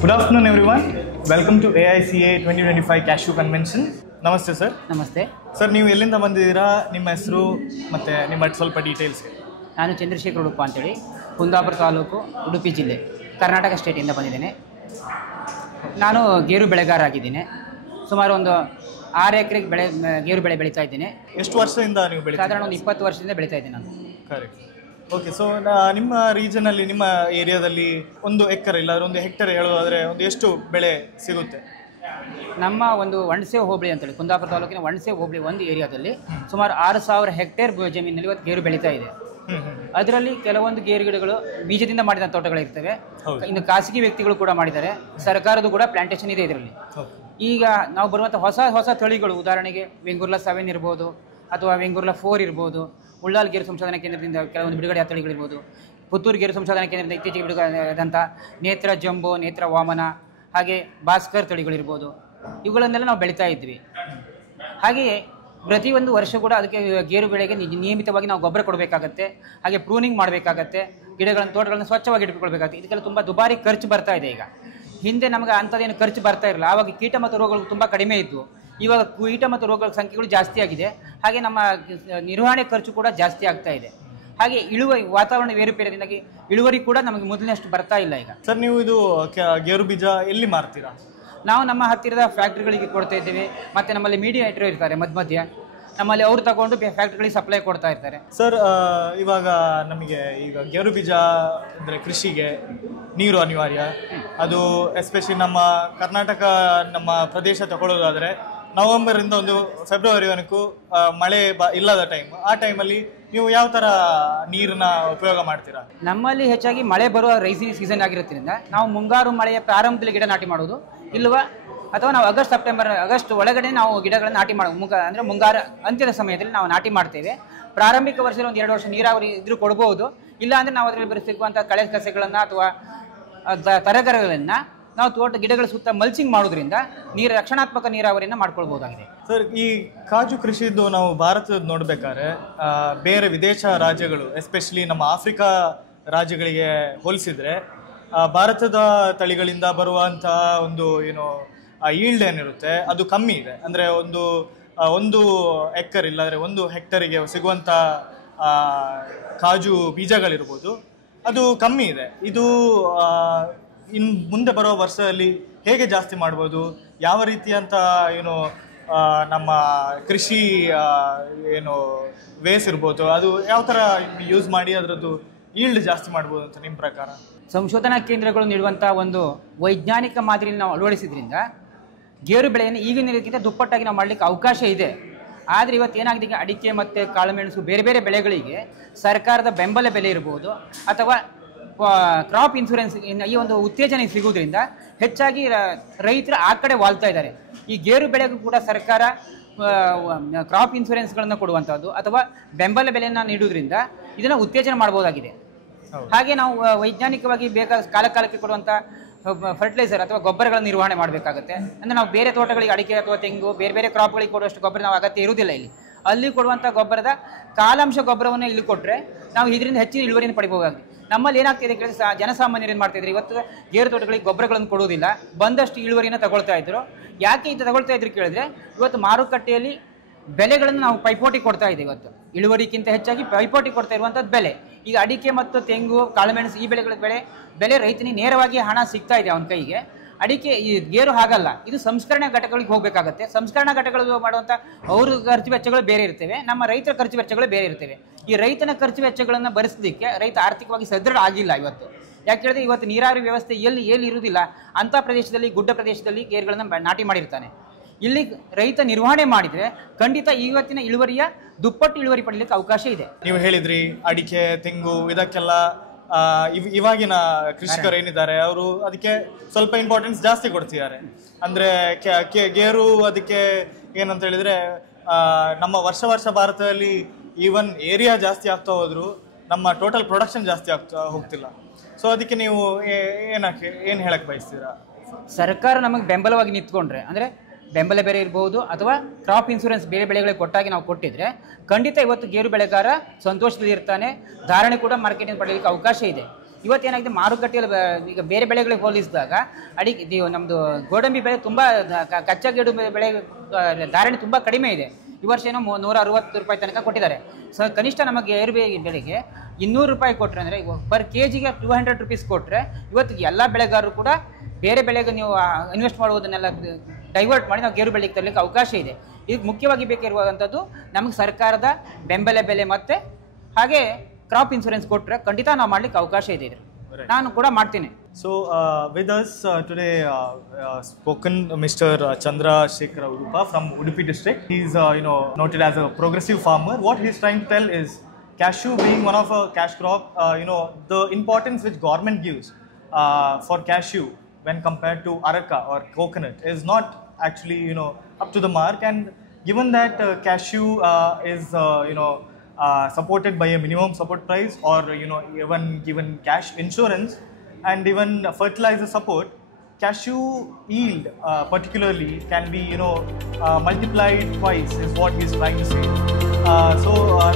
Good afternoon, everyone. Welcome to AICA 2025 Cashew Convention. ನಮಸ್ತೆ sir. ನಮಸ್ತೆ sir, ನೀವು ಎಲ್ಲಿಂದ ಬಂದಿದ್ದೀರಾ? ನಿಮ್ಮ ಹೆಸರು ಮತ್ತು ನಿಮ್ಮ ಸ್ವಲ್ಪ ಡೀಟೇಲ್ಸ್. ನಾನು ಚಂದ್ರಶೇಖರ್ ಉಡುಪ ಅಂತೇಳಿ ಕುಂದಾಪುರ ತಾಲೂಕು, ಉಡುಪಿ ಜಿಲ್ಲೆ, ಕರ್ನಾಟಕ ಸ್ಟೇಟಿಂದ ಬಂದಿದ್ದೇನೆ. ನಾನು ಗೇರು ಬೆಳೆಗಾರ ಆಗಿದ್ದೀನಿ. ಸುಮಾರು ಒಂದು 6 ಎಕರೆಗೆ ಗೇರು ಬೆಳೆ ಬೆಳೀತಾ ಇದ್ದೀನಿ. ಎಷ್ಟು ವರ್ಷದಿಂದ ನೀವು ಬೆಳೆ? ಸಾಧಾರಣ ಒಂದು 20 ವರ್ಷದಿಂದ ಬೆಳೀತಾ ಇದ್ದೀನಿ ನಾನು. ಕರೆಕ್ಟ್. ಓಕೆ. ಸೊ ನಿಮ್ಮ ರೀಜನಲ್ಲಿ, ನಿಮ್ಮ ಏರಿಯಾದಲ್ಲಿ 1 ಎಕರೆ ಇಲ್ಲ 1 ಹೆಕ್ಟೇರ್ ಹೇಳೋದಾದರೆ ಒಂದು ಎಷ್ಟು ಬೆಳೆ ಸಿಗುತ್ತೆ? ನಮ್ಮ ಒಂದು ವಣಸೆ ಹೋಬಳಿ ಅಂತೇಳಿ ಕುಂದಾಪುರ ತಾಲೂಕಿನ ವಣಸೆ ಹೋಬಳಿ ಒಂದು ಏರಿಯಾದಲ್ಲಿ ಸುಮಾರು 6000 ಹೆಕ್ಟೇರ್ ಜಮೀನಲ್ಲಿ ಇವತ್ತು ಗೇರು ಬೆಳೀತಾ ಇದೆ. ಅದರಲ್ಲಿ ಕೆಲವೊಂದು ಗೇರು ಗಿಡಗಳು ಬೀಜದಿಂದ ಮಾಡಿದ ತೋಟಗಳಿರ್ತವೆ. ಇನ್ನು ಖಾಸಗಿ ವ್ಯಕ್ತಿಗಳು ಕೂಡ ಮಾಡಿದ್ದಾರೆ. ಸರ್ಕಾರದ ಕೂಡ ಪ್ಲಾಂಟೇಶನ್ ಇದೆ ಇದರಲ್ಲಿ. ಈಗ ನಾವು ಬರುವಂಥ ಹೊಸ ತಳಿಗಳು, ಉದಾಹರಣೆಗೆ ವೆಂಗುರ್ಲಾ 7 ಇರ್ಬೋದು, ಅಥವಾ ವೆಂಗುರ್ಲಾ 4 ಇರ್ಬೋದು, ಉಳ್ಳಾಲ್ ಗೇರು ಸಂಶೋಧನಾ ಕೇಂದ್ರದಿಂದ ಕೆಲವೊಂದು ಬಿಡುಗಡೆ ತಳಿಗಳಿರ್ಬೋದು, ಪುತ್ತೂರು ಗೇರು ಸಂಶೋಧನಾ ಕೇಂದ್ರದಿಂದ ಇತ್ತೀಚೆಗೆ ಬಿಡುಗಡೆಯಾದಂಥ ನೇತ್ರ ಜಂಬೋ, ನೇತ್ರ ವಾಮನ, ಹಾಗೆ ಭಾಸ್ಕರ್ ತಳಿಗಳಿರ್ಬೋದು, ಇವುಗಳನ್ನೆಲ್ಲ ನಾವು ಬೆಳೀತಾ ಇದ್ವಿ. ಹಾಗೆಯೇ ಪ್ರತಿಯೊಂದು ವರ್ಷ ಕೂಡ ಅದಕ್ಕೆ ಗೇರು ಬೆಳೆಗೆ ನಿಯಮಿತವಾಗಿ ನಾವು ಗೊಬ್ಬರ ಕೊಡಬೇಕಾಗತ್ತೆ. ಹಾಗೆ ಪ್ರೂನಿಂಗ್ ಮಾಡಬೇಕಾಗತ್ತೆ. ತೋಟಗಳನ್ನು ಸ್ವಚ್ಛವಾಗಿ ಇಟ್ಕೊಳ್ಬೇಕಾಗುತ್ತೆ. ಇದಕ್ಕೆಲ್ಲ ತುಂಬ ದುಬಾರಿ ಖರ್ಚು ಬರ್ತಾ ಇದೆ. ಈಗ ಹಿಂದೆ ನಮಗೆ ಅಂಥದ್ದೇನು ಖರ್ಚು ಬರ್ತಾ ಇರಲಿಲ್ಲ. ಆವಾಗ ಕೀಟ ಮತ್ತು ರೋಗಗಳು ತುಂಬ ಕಡಿಮೆ ಇದ್ದವು. ಇವಾಗ ಕೀಟ ಮತ್ತು ರೋಗಗಳ ಸಂಖ್ಯೆಗಳು ಜಾಸ್ತಿ ಆಗಿದೆ. ಹಾಗೆ ನಮ್ಮ ನಿರ್ವಹಣೆ ಖರ್ಚು ಕೂಡ ಜಾಸ್ತಿ ಆಗ್ತಾ ಇದೆ. ಹಾಗೆ ವಾತಾವರಣ ಏರುಪೇರದಿಂದಾಗಿ ಇಳುವರಿ ಕೂಡ ನಮಗೆ ಮೊದಲಿನಷ್ಟು ಬರ್ತಾ ಇಲ್ಲ ಈಗ. ಸರ್, ನೀವು ಇದು ಗೇರು ಬೀಜ ಎಲ್ಲಿ ಮಾರ್ತೀರಾ? ನಾವು ನಮ್ಮ ಹತ್ತಿರದ ಫ್ಯಾಕ್ಟ್ರಿಗಳಿಗೆ ಕೊಡ್ತಾ ಇದ್ದೇವೆ. ಮತ್ತು ನಮ್ಮಲ್ಲಿ ಮೀಡಿಯೇಟರ್ ಇರ್ತಾರೆ ಮಧ್ಯ, ನಮ್ಮಲ್ಲಿ ಅವರು ತಗೊಂಡು ಫ್ಯಾಕ್ಟ್ರಿಗಳಿಗೆ ಸಪ್ಲೈ ಕೊಡ್ತಾ ಇರ್ತಾರೆ. ಸರ್, ಇವಾಗ ನಮಗೆ ಈಗ ಗೇರು ಬೀಜ ಅಂದರೆ ಕೃಷಿಗೆ ನೀರು ಅನಿವಾರ್ಯ. ಅದು ಎಸ್ಪೆಷಲಿ ನಮ್ಮ ಕರ್ನಾಟಕ, ನಮ್ಮ ಪ್ರದೇಶ ತಗೊಳ್ಳೋದಾದರೆ ನವೆಂಬರಿಂದ ಒಂದು ಫೆಬ್ರವರಿವರೆಗೂ ಮಳೆ ಇಲ್ಲದ ಟೈಮ್. ಆ ಟೈಮಲ್ಲಿ ನೀವು ಯಾವ ಥರ ನೀರನ್ನ ಉಪಯೋಗ ಮಾಡ್ತೀರಾ? ನಮ್ಮಲ್ಲಿ ಹೆಚ್ಚಾಗಿ ಮಳೆ ಬರುವ ರೈಸಿಂಗ್ ಸೀಸನ್ ಆಗಿರೋದ್ರಿಂದ ನಾವು ಮುಂಗಾರು ಮಳೆಯ ಪ್ರಾರಂಭದಲ್ಲಿ ಗಿಡ ನಾಟಿ ಮಾಡೋದು, ಇಲ್ಲವಾ ಅಥವಾ ನಾವು ಆಗಸ್ಟ್ ಒಳಗಡೆ ನಾವು ಗಿಡಗಳನ್ನು ನಾಟಿ ಅಂದರೆ ಮುಂಗಾರು ಅಂತ್ಯದ ಸಮಯದಲ್ಲಿ ನಾವು ನಾಟಿ ಮಾಡ್ತೇವೆ. ಪ್ರಾರಂಭಿಕ ವರ್ಷದಲ್ಲಿ ಒಂದು 2 ವರ್ಷ ನೀರಾವರಿ ಇದ್ರೂ ಕೊಡ್ಬೋದು. ಇಲ್ಲ ಅಂದರೆ ನಾವು ಅದರಲ್ಲಿ ಬರೆಸಿರುವಂಥ ಕಳೆ ಕಸೆಗಳನ್ನು ಅಥವಾ ತರಗರಗಳನ್ನು ನಾವು ಗಿಡಗಳ ಸುತ್ತ ಮಲ್ಚಿಂಗ್ ಮಾಡೋದ್ರಿಂದ ರಕ್ಷಣಾತ್ಮಕ ನೀರಾವರಿಯನ್ನು ಮಾಡ್ಕೊಳ್ಬಹುದಾಗಿದೆ. ಸರ್, ಈ ಕಾಜು ಕೃಷಿದ್ದು ನಾವು ಭಾರತದ ನೋಡ್ಬೇಕಾದ್ರೆ ಬೇರೆ ವಿದೇಶ ರಾಜ್ಯಗಳು, ಎಸ್ಪೆಷಲಿ ನಮ್ಮ ಆಫ್ರಿಕಾ ರಾಜ್ಯಗಳಿಗೆ ಹೋಲಿಸಿದ್ರೆ ಭಾರತದ ತಳಿಗಳಿಂದ ಬರುವಂಥ ಒಂದು ಈಲ್ಡ್ ಏನಿರುತ್ತೆ ಅದು ಕಮ್ಮಿ ಇದೆ. ಅಂದರೆ ಒಂದು ಎಕರ್ ಇಲ್ಲಾಂದರೆ 1 ಹೆಕ್ಟರಿಗೆ ಸಿಗುವಂಥ ಕಾಜು ಬೀಜಗಳಿರ್ಬೋದು, ಅದು ಕಮ್ಮಿ ಇದೆ. ಇದು ಮುಂದೆ ಬರೋ ವರ್ಷದಲ್ಲಿ ಹೇಗೆ ಜಾಸ್ತಿ ಮಾಡ್ಬೋದು? ಯಾವ ರೀತಿಯಂಥ ನಮ್ಮ ಕೃಷಿ ವೇಸ್ ಇರ್ಬೋದು, ಅದು ಯಾವ ಥರ ಯೂಸ್ ಮಾಡಿ ಅದರದ್ದು ಈಲ್ಡ್ ಜಾಸ್ತಿ ಮಾಡ್ಬೋದು ಅಂತ ನಿಮ್ಮ ಪ್ರಕಾರ? ಸಂಶೋಧನಾ ಕೇಂದ್ರಗಳು ನೀಡುವಂಥ ಒಂದು ವೈಜ್ಞಾನಿಕ ಮಾದರಿಯನ್ನು ನಾವು ಅಳವಡಿಸಿದ್ರಿಂದ ಗೇರು ಬೆಳೆಯನ್ನು ಈಗಿನ ರೀತಿಯಿಂದ ದುಪ್ಪಟ್ಟಾಗಿ ನಾವು ಮಾಡಲಿಕ್ಕೆ ಅವಕಾಶ ಇದೆ. ಆದರೆ ಇವತ್ತು ಏನಾಗಿದೆ, ಈಗ ಅಡಿಕೆ ಮತ್ತು ಕಾಳುಮೆಣಸು ಬೇರೆ ಬೇರೆ ಬೆಳೆಗಳಿಗೆ ಸರ್ಕಾರದ ಬೆಂಬಲ ಬೆಲೆ ಇರ್ಬೋದು, ಅಥವಾ ಕ್ರಾಪ್ ಇನ್ಶೂರೆನ್ಸ್ ಈ ಒಂದು ಉತ್ತೇಜನ ಸಿಗುವುದರಿಂದ ಹೆಚ್ಚಾಗಿ ರೈತರು ಆ ಕಡೆ ವಾಲ್ತಾ ಇದ್ದಾರೆ. ಈ ಗೇರು ಬೆಳೆಗೂ ಕೂಡ ಸರ್ಕಾರ ಕ್ರಾಪ್ ಇನ್ಶೂರೆನ್ಸ್ಗಳನ್ನು ಕೊಡುವಂಥದ್ದು ಅಥವಾ ಬೆಂಬಲ ಬೆಲೆಯನ್ನು ನೀಡುವುದರಿಂದ ಇದನ್ನು ಉತ್ತೇಜನ ಮಾಡ್ಬೋದಾಗಿದೆ. ಹಾಗೆ ನಾವು ವೈಜ್ಞಾನಿಕವಾಗಿ ಬೇಕಾದ ಕಾಲಕ್ಕೆ ಕೊಡುವಂಥ ಫರ್ಟಿಲೈಸರ್ ಅಥವಾ ಗೊಬ್ಬರಗಳ ನಿರ್ವಹಣೆ ಮಾಡಬೇಕಾಗುತ್ತೆ. ಅಂದರೆ ನಾವು ಬೇರೆ ತೋಟಗಳಿಗೆ, ಅಡಿಕೆ ಅಥವಾ ತೆಂಗು, ಬೇರೆ ಬೇರೆ ಕ್ರಾಪ್ಗಳಿಗೆ ಕೊಡುವಷ್ಟು ಗೊಬ್ಬರ ನಾವು ಅಗತ್ಯ ಇರುವುದಿಲ್ಲ. ಅಲ್ಲಿ ಕೊಡುವಂಥ ಗೊಬ್ಬರದ ಕಾಲಾಂಶ ಗೊಬ್ಬರವನ್ನು ಇಲ್ಲಿ ಕೊಟ್ಟರೆ ನಾವು ಇದರಿಂದ ಹೆಚ್ಚಿನ ಇಳುವರಿಯನ್ನು ಪಡಿಬಹುದಾಗಿದೆ. ನಮ್ಮಲ್ಲಿ ಏನಾಗ್ತಿದೆ ಕೇಳಿದ್ರೆ, ಜನಸಾಮಾನ್ಯರು ಏನು ಮಾಡ್ತಿದ್ರು, ಇವತ್ತು ಗೇರು ತೋಟಗಳಿಗೆ ಗೊಬ್ಬರಗಳನ್ನು ಕೊಡುವುದಿಲ್ಲ, ಬಂದಷ್ಟು ಇಳುವರಿಯನ್ನು ತಗೊಳ್ತಾ ಇದ್ರು. ಯಾಕೆ ಇದು ತಗೊಳ್ತಾ ಇದ್ರು ಕೇಳಿದ್ರೆ, ಇವತ್ತು ಮಾರುಕಟ್ಟೆಯಲ್ಲಿ ಬೆಲೆಗಳನ್ನು ನಾವು ಪೈಪೋಟಿ ಕೊಡ್ತಾ ಇದ್ದೀವಿ. ಇವತ್ತು ಇಳುವರಿಗಿಂತ ಹೆಚ್ಚಾಗಿ ಪೈಪೋಟಿ ಕೊಡ್ತಾ ಇರುವಂಥದ್ದು ಬೆಲೆ. ಈಗ ಅಡಿಕೆ ಮತ್ತು ತೆಂಗು, ಕಾಳುಮೆಣಸು ಈ ಬೆಳೆಗಳ ಬೆಲೆ ರೈತನಿಗೆ ನೇರವಾಗಿ ಹಣ ಸಿಗ್ತಾ ಇದೆ ಅವನ ಕೈಗೆ. ಅಡಿಕೆ, ಈ ಗೇರು ಹಾಗಲ್ಲ. ಇದು ಸಂಸ್ಕರಣಾ ಘಟಕಗಳಿಗೆ ಹೋಗಬೇಕಾಗತ್ತೆ. ಸಂಸ್ಕರಣಾ ಘಟಕಗಳು ಮಾಡುವಂಥ ಅವ್ರ ಖರ್ಚು ವೆಚ್ಚಗಳು ಬೇರೆ ಇರ್ತವೆ, ನಮ್ಮ ರೈತರ ಖರ್ಚು ವೆಚ್ಚಗಳು ಬೇರೆ ಇರ್ತವೆ. ಈ ರೈತನ ಖರ್ಚು ವೆಚ್ಚಗಳನ್ನು ಭರಿಸಲಿಕ್ಕೆ ರೈತ ಆರ್ಥಿಕವಾಗಿ ಸದೃಢ ಆಗಿಲ್ಲ ಇವತ್ತು. ಯಾಕೆ ಹೇಳಿದ್ರೆ, ಇವತ್ತು ನೀರಾವರಿ ವ್ಯವಸ್ಥೆ ಎಲ್ಲಿ ಇರುವುದಿಲ್ಲ ಅಂಥ ಪ್ರದೇಶದಲ್ಲಿ, ಗುಡ್ಡ ಪ್ರದೇಶದಲ್ಲಿ ಗೇರುಗಳನ್ನು ನಾಟಿ ಮಾಡಿರ್ತಾನೆ. ಇಲ್ಲಿ ರೈತ ನಿರ್ವಹಣೆ ಮಾಡಿದರೆ ಖಂಡಿತ ಇವತ್ತಿನ ಇಳುವರಿಯ ದುಪ್ಪಟ್ಟು ಇಳುವರಿ ಪಡಲಿಕ್ಕೆ ಅವಕಾಶ ಇದೆ. ನೀವು ಹೇಳಿದ್ರಿ ಅಡಿಕೆ, ತೆಂಗು, ಇದಕ್ಕೆಲ್ಲ ಇವಾಗಿನ ಕೃಷಿಕರು ಏನಿದ್ದಾರೆ ಅವರು ಅದಕ್ಕೆ ಸ್ವಲ್ಪ ಇಂಪಾರ್ಟೆನ್ಸ್ ಜಾಸ್ತಿ ಕೊಡ್ತಿದ್ದಾರೆ. ಅಂದರೆ ಗೇರು ಅದಕ್ಕೆ ಏನಂತ ಹೇಳಿದರೆ, ನಮ್ಮ ವರ್ಷ ಭಾರತದಲ್ಲಿ ಈವನ್ ಏರಿಯಾ ಜಾಸ್ತಿ ಆಗ್ತಾ ಹೋದ್ರು ನಮ್ಮ ಟೋಟಲ್ ಪ್ರೊಡಕ್ಷನ್ ಜಾಸ್ತಿ ಆಗ್ತಾ ಹೋಗ್ತಿಲ್ಲ. ಸೊ ಅದಕ್ಕೆ ನೀವು ಏನು ಹೇಳಕ್ಕೆ ಬಯಸ್ತೀರಾ? ಸರ್ಕಾರ ನಮಗೆ ಬೆಂಬಲವಾಗಿ ನಿಂತ್ಕೊಂಡ್ರೆ, ಅಂದರೆ ಬೆಂಬಲ ಬೆಲೆ ಇರಬಹುದು ಅಥವಾ ಕ್ರಾಪ್ ಇನ್ಶೂರೆನ್ಸ್ ಬೇರೆ ಬೆಳೆಗಳಿಗೆ ಕೊಟ್ಟಾಗಿ ನಾವು ಕೊಟ್ಟಿದ್ರೆ ಖಂಡಿತ ಇವತ್ತು ಗೇರು ಬೆಳೆಗಾರ ಸಂತೋಷದಲ್ಲಿ ಇರ್ತಾನೆ. ಧಾರಣೆ ಕೂಡ ಮಾರ್ಕೆಟಿಂಗ್ ಪಡೆಯಲಿಕ್ಕೆ ಅವಕಾಶ ಇದೆ. ಇವತ್ತೇನಾಗಿದೆ ಮಾರುಕಟ್ಟೆಯಲ್ಲಿ ಈಗ ಬೇರೆ ಬೆಳೆಗಳಿಗೆ ಹೋಲಿಸಿದಾಗ ಅಡಿಕೆ ನಮ್ಮದು ಗೋಡಂಬಿ ಬೆಳೆ ತುಂಬ ಕಚ್ಚಾ ಗೇಡು ಬೆಳೆ ಧಾರಣೆ ತುಂಬ ಕಡಿಮೆ ಇದೆ. ಈ ವರ್ಷ ಏನೋ 160 ರೂಪಾಯಿ ತನಕ ಕೊಟ್ಟಿದ್ದಾರೆ. ಸೊ ಕನಿಷ್ಠ ನಮಗೆ ಗೇರು ಬೆಳೆಗೆ 200 ರೂಪಾಯಿ ಕೊಟ್ಟರೆ ಅಂದರೆ ಪರ್ ಕೆಜಿಗೆ 200 ರುಪೀಸ್ ಕೊಟ್ಟರೆ ಇವತ್ತು ಎಲ್ಲ ಬೆಳೆಗಾರರು ಕೂಡ ಬೇರೆ ಬೆಳೆಗೆ ನೀವು ಇನ್ವೆಸ್ಟ್ ಮಾಡುವುದನ್ನೆಲ್ಲ ಡೈವರ್ಟ್ ಮಾಡಿ ನಾವು ಗೇರು ಬೆಳೆಗೆ ತರಲಿಕ್ಕೆ ಅವಕಾಶ ಇದೆ. ಈಗ ಮುಖ್ಯವಾಗಿ ಬೇಕಿರುವಂಥದ್ದು ನಮಗೆ ಸರ್ಕಾರದ ಬೆಂಬಲ ಬೆಲೆ ಮತ್ತು ಹಾಗೆ ಕ್ರಾಪ್ ಇನ್ಶೂರೆನ್ಸ್ ಕೊಟ್ಟರೆ ಖಂಡಿತ ನಾವು ಮಾಡಲಿಕ್ಕೆ ಅವಕಾಶ ಇದೆ. ನಾನು ಕೂಡ ಮಾಡ್ತೀನಿ. So with us today spoken Mr. Chandra Shekhar Udupa from Udupi district. He's noted as a progressive farmer. What he's trying to tell is cashew being one of a cash crop, the importance which government gives for cashew when compared to areca or coconut is not actually up to the mark. And given that cashew is supported by a minimum support price or even given cash insurance and even fertilizer support, cashew yield particularly can be multiplied twice is what he is trying to say. So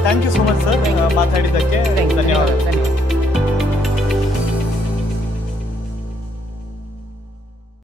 thank you so much sir. ಮಾತಾಡಿದ್ದಕ್ಕೆ ಧನ್ಯವಾದ.